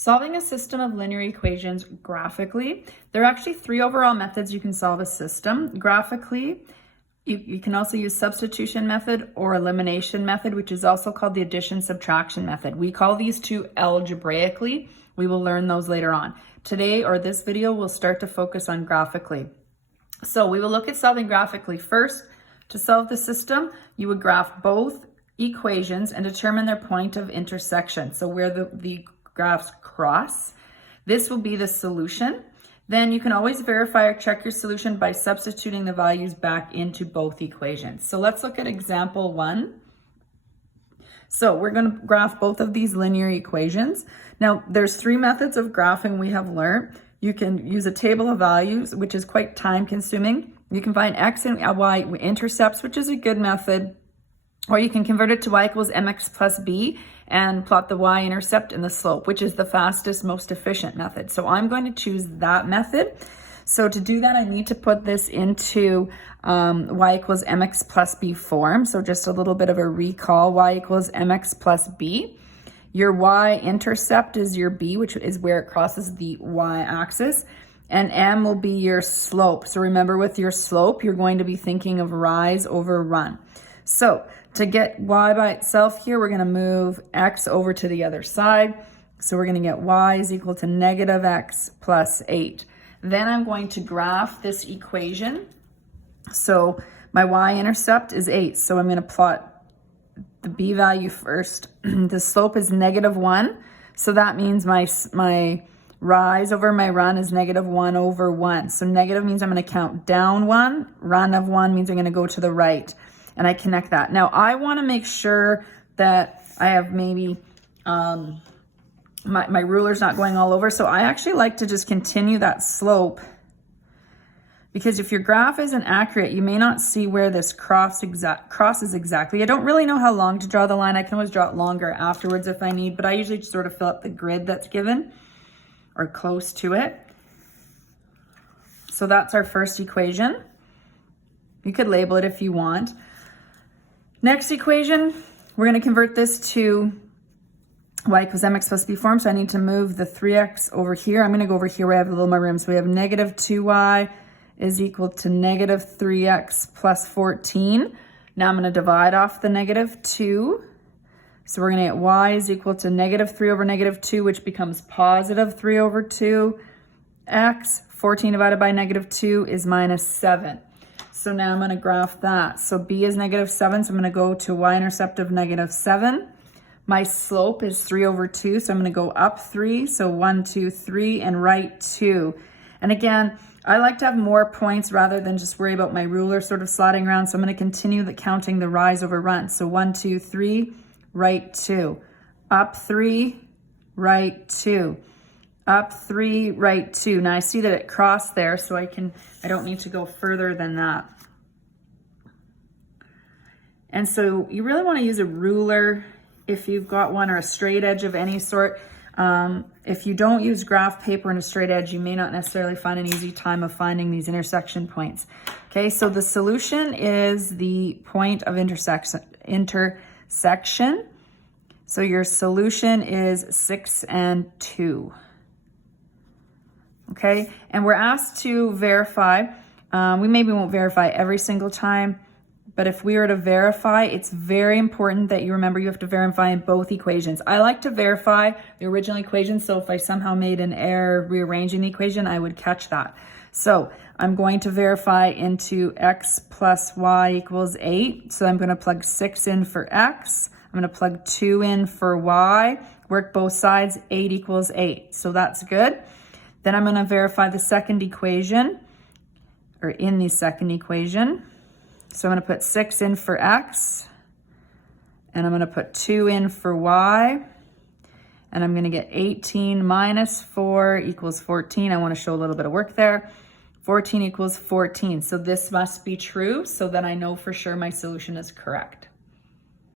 Solving a system of linear equations graphically. There are actually three overall methods you can solve a system. Graphically, you can also use substitution method or elimination method, which is also called the addition subtraction method. We call these two algebraically. We will learn those later on. Today, or this video, will start to focus on graphically. So we will look at solving graphically. First, to solve the system, you would graph both equations and determine their point of intersection. So where the graphs cross. This will be the solution. Then you can always verify or check your solution by substituting the values back into both equations. So let's look at example 1. So we're going to graph both of these linear equations. Now there's three methods of graphing we have learned. You can use a table of values, which is quite time consuming. You can find x and y intercepts, which is a good method. Or you can convert it to y equals mx plus b and plot the y-intercept and the slope, which is the fastest, most efficient method. So I'm going to choose that method. So to do that, I need to put this into y equals mx plus b form. So just a little bit of a recall, y equals mx plus b. Your y-intercept is your b, which is where it crosses the y-axis. And m will be your slope. So remember, with your slope, you're going to be thinking of rise over run. So to get y by itself here, we're going to move x over to the other side. So we're going to get y is equal to negative x plus 8. Then I'm going to graph this equation. So my y-intercept is 8. So I'm going to plot the b value first. The slope is negative 1. So that means my rise over my run is negative 1 over 1. So negative means I'm going to count down 1. Run of 1 means I'm going to go to the right. And I connect that. Now I want to make sure that I have maybe my ruler's not going all over. So I actually like to just continue that slope, because if your graph isn't accurate, you may not see where this crosses exactly. I don't really know how long to draw the line. I can always draw it longer afterwards if I need, but I usually just sort of fill up the grid that's given or close to it. So that's our first equation. You could label it if you want. Next equation, we're going to convert this to y equals mx plus b form. So I need to move the 3x over here. I'm going to go over here where I have a little more room. So we have negative 2y is equal to negative 3x plus 14. Now I'm going to divide off the negative 2. So we're going to get y is equal to negative 3 over negative 2, which becomes positive 3 over 2. X, 14 divided by negative 2 is minus 7. So now I'm going to graph that. So b is negative 7, so I'm going to go to y-intercept of negative 7. My slope is 3 over 2, so I'm going to go up 3. So 1, 2, 3, and right 2. And again, I like to have more points rather than just worry about my ruler sort of slotting around. So I'm going to continue counting the rise over run. So 1, 2, 3, right 2. Up 3, right 2. Up 3, right 2. Now I see that it crossed there, so I don't need to go further than that. And so you really want to use a ruler if you've got one, or a straight edge of any sort. If you don't use graph paper and a straight edge, you may not necessarily find an easy time of finding these intersection points. Okay, so the solution is the point of intersection. So your solution is 6 and 2. Okay, and we're asked to verify. We maybe won't verify every single time, but if we were to verify, it's very important that you remember you have to verify in both equations. I like to verify the original equation, so if I somehow made an error rearranging the equation, I would catch that. So I'm going to verify into x plus y equals 8. So I'm going to plug 6 in for x. I'm going to plug 2 in for y. Work both sides. 8 equals 8. So that's good. Then I'm going to verify the second equation, or in the second equation. So I'm going to put 6 in for x, and I'm going to put 2 in for y, and I'm going to get 18 minus 4 equals 14. I want to show a little bit of work there. 14 equals 14. So this must be true, so that I know for sure my solution is correct.